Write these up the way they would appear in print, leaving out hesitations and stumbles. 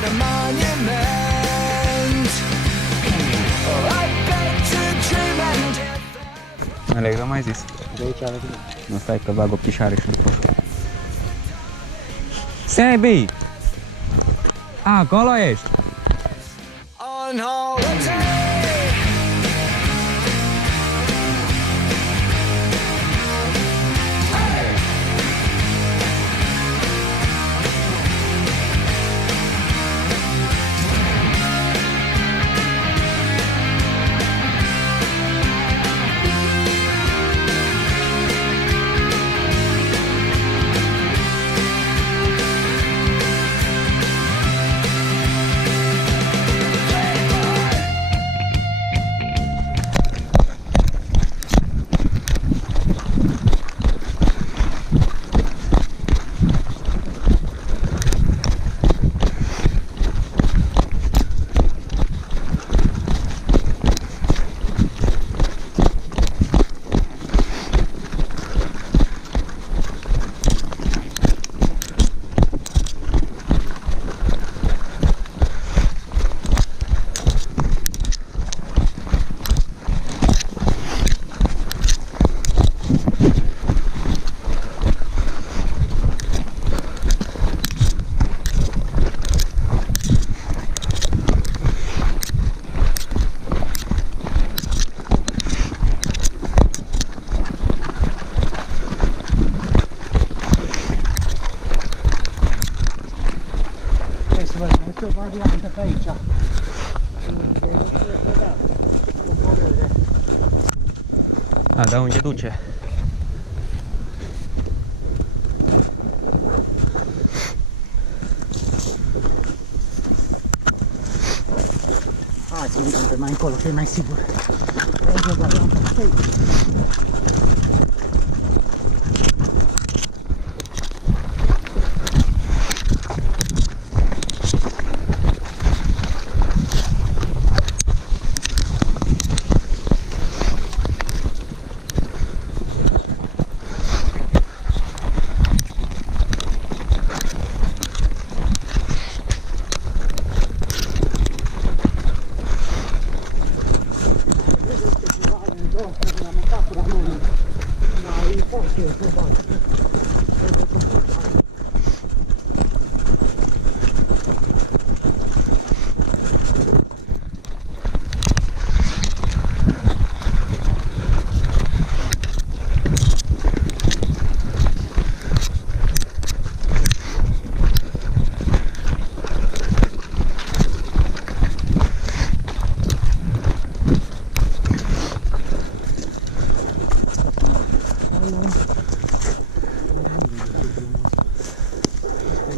quite a monument. I beg to dream and Aleg, nu mai zis. De aici are bine. Nu stai că bag o pișare și un coș. Sebi! Acolo ești! on holiday. Este o variantă pe aici. A, da, unde duce? Hai să mergem pe mai încolo, că e mai sigur. Aici o variantă pe aici.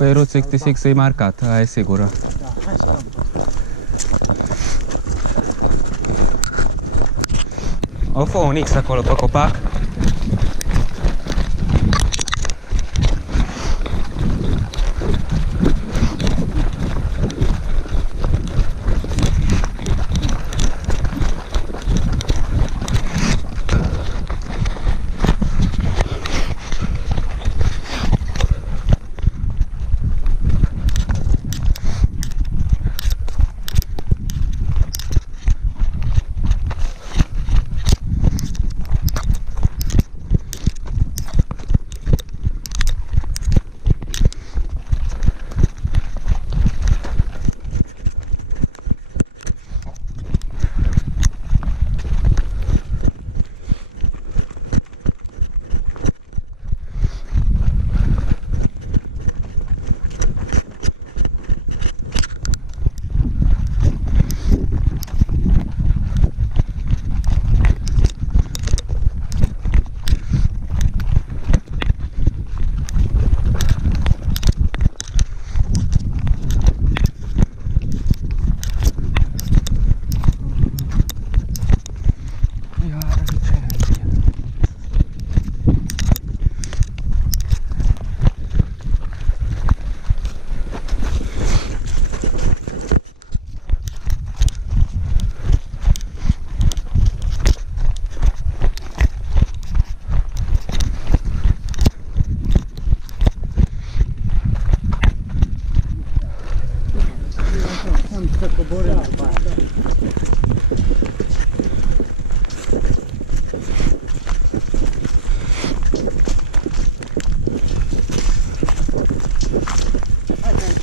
Păi Route 66 e marcat, aia e sigură. Da, hai să luăm. O fă un X acolo pe copac. Am să coborâm după aia. Hai pe aici,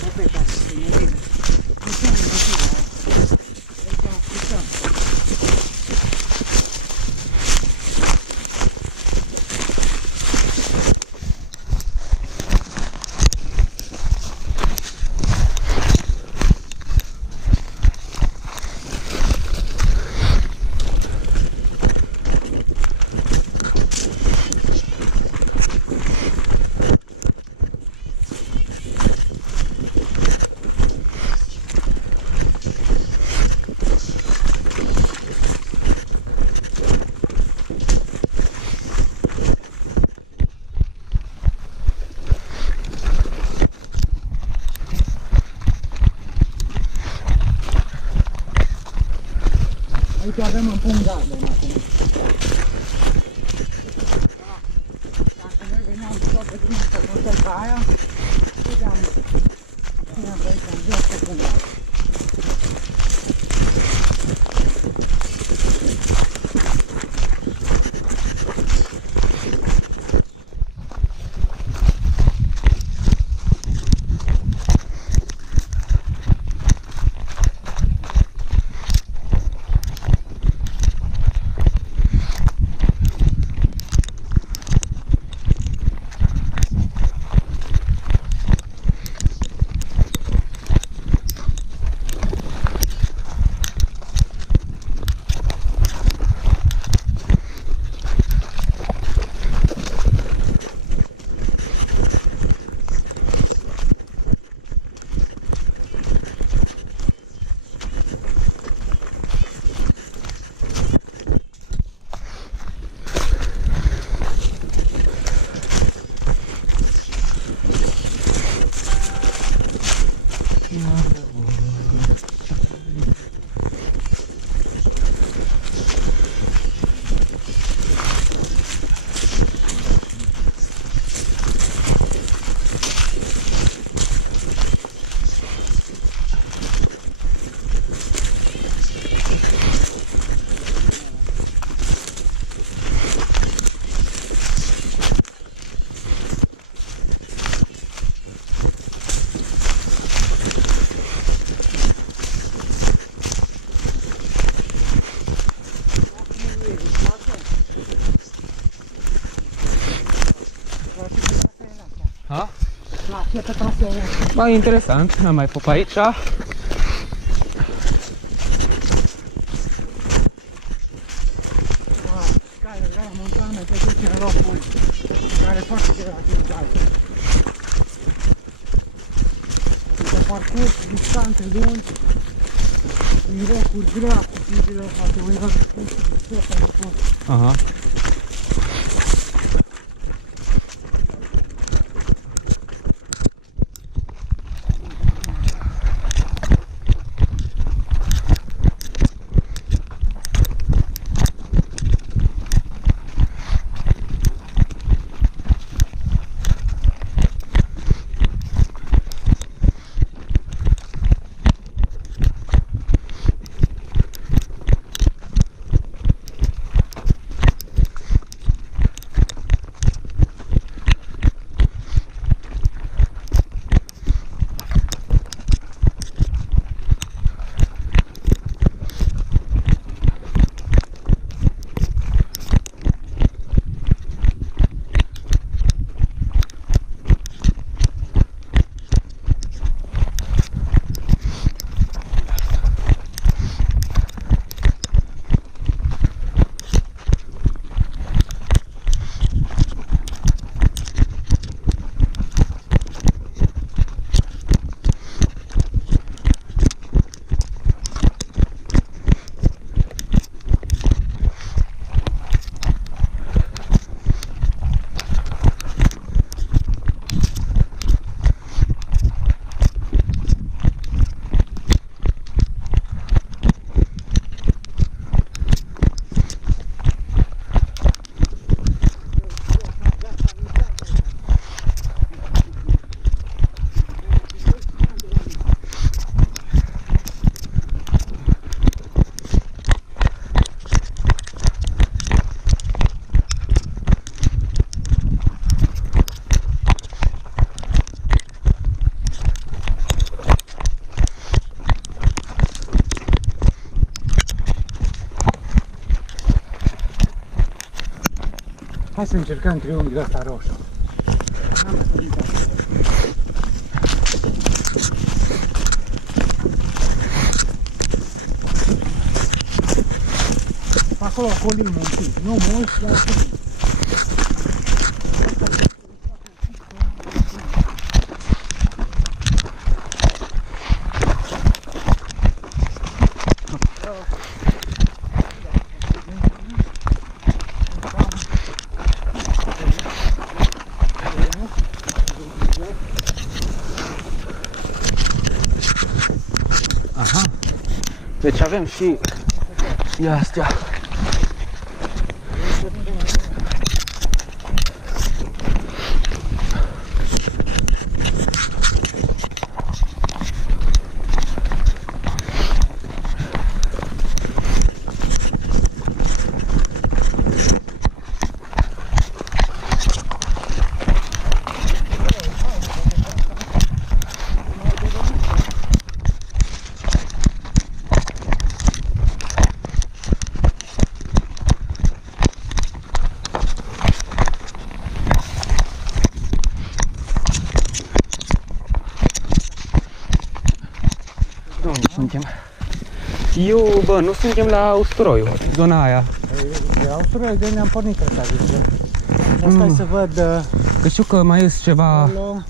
să pe aici, să ne vine. Putem, aici, putem. Aici avem un punct galben acum. Dacă noi veneam tot pe drumul să contăm ca aia, puteam pe aici în jos pe punct galben. Ha? Place pe traseul ăsta. Ba, interesant, n-am mai fost pe aici. Care montană te duce în locul care face de la Distractie. Și te parcurs distanțe lungi, în locuri grea, cu fiziile ăsta, te voi văd cum se pe locul. Aha. Hai să încercăm triunghiul ăsta roșu. Acolo colim un pic, nu mult, dar colim. Aha. Deci avem și astea. Unde suntem? Bă, nu suntem la Usturoiu, zona aia. De Usturoiu, de unde am pornit ăsta, zice. Asta e să văd Că știu că mai este ceva... acolo.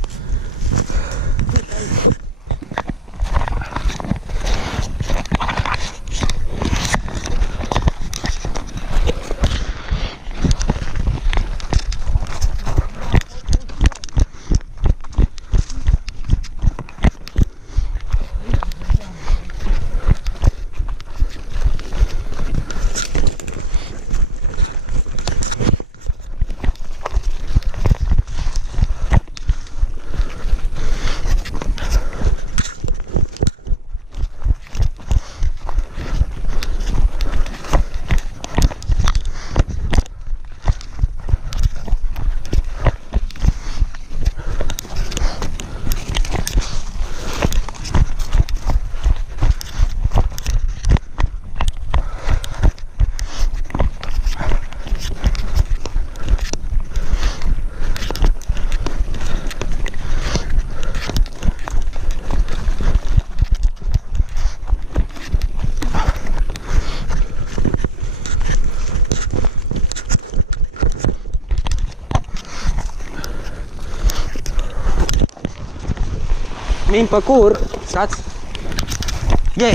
Min parcours, staat. Jee.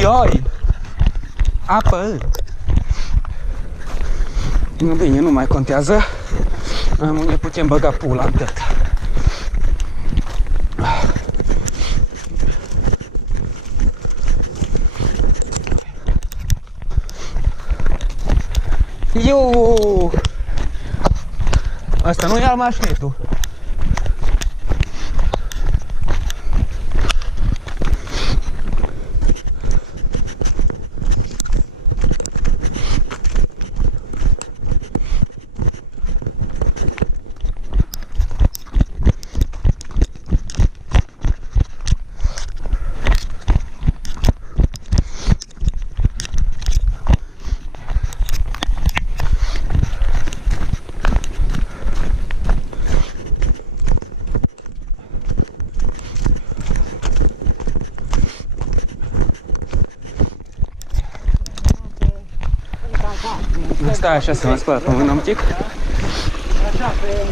Ioi! Apă! Bine, nu mai contează. Ne putem băga pula în tot. Iu! Asta nu e al mașnetul. Stai așa să mă spăl pe mână un pic. Așa, pe...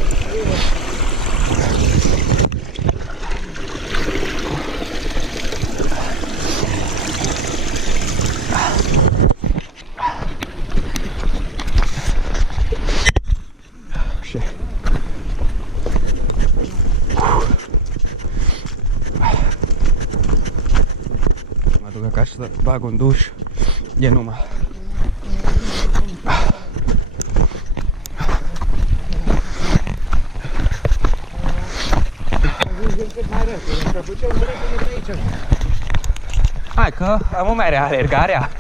duc acasă să bag un duș de numai. Hai că am o mai rea alergarea.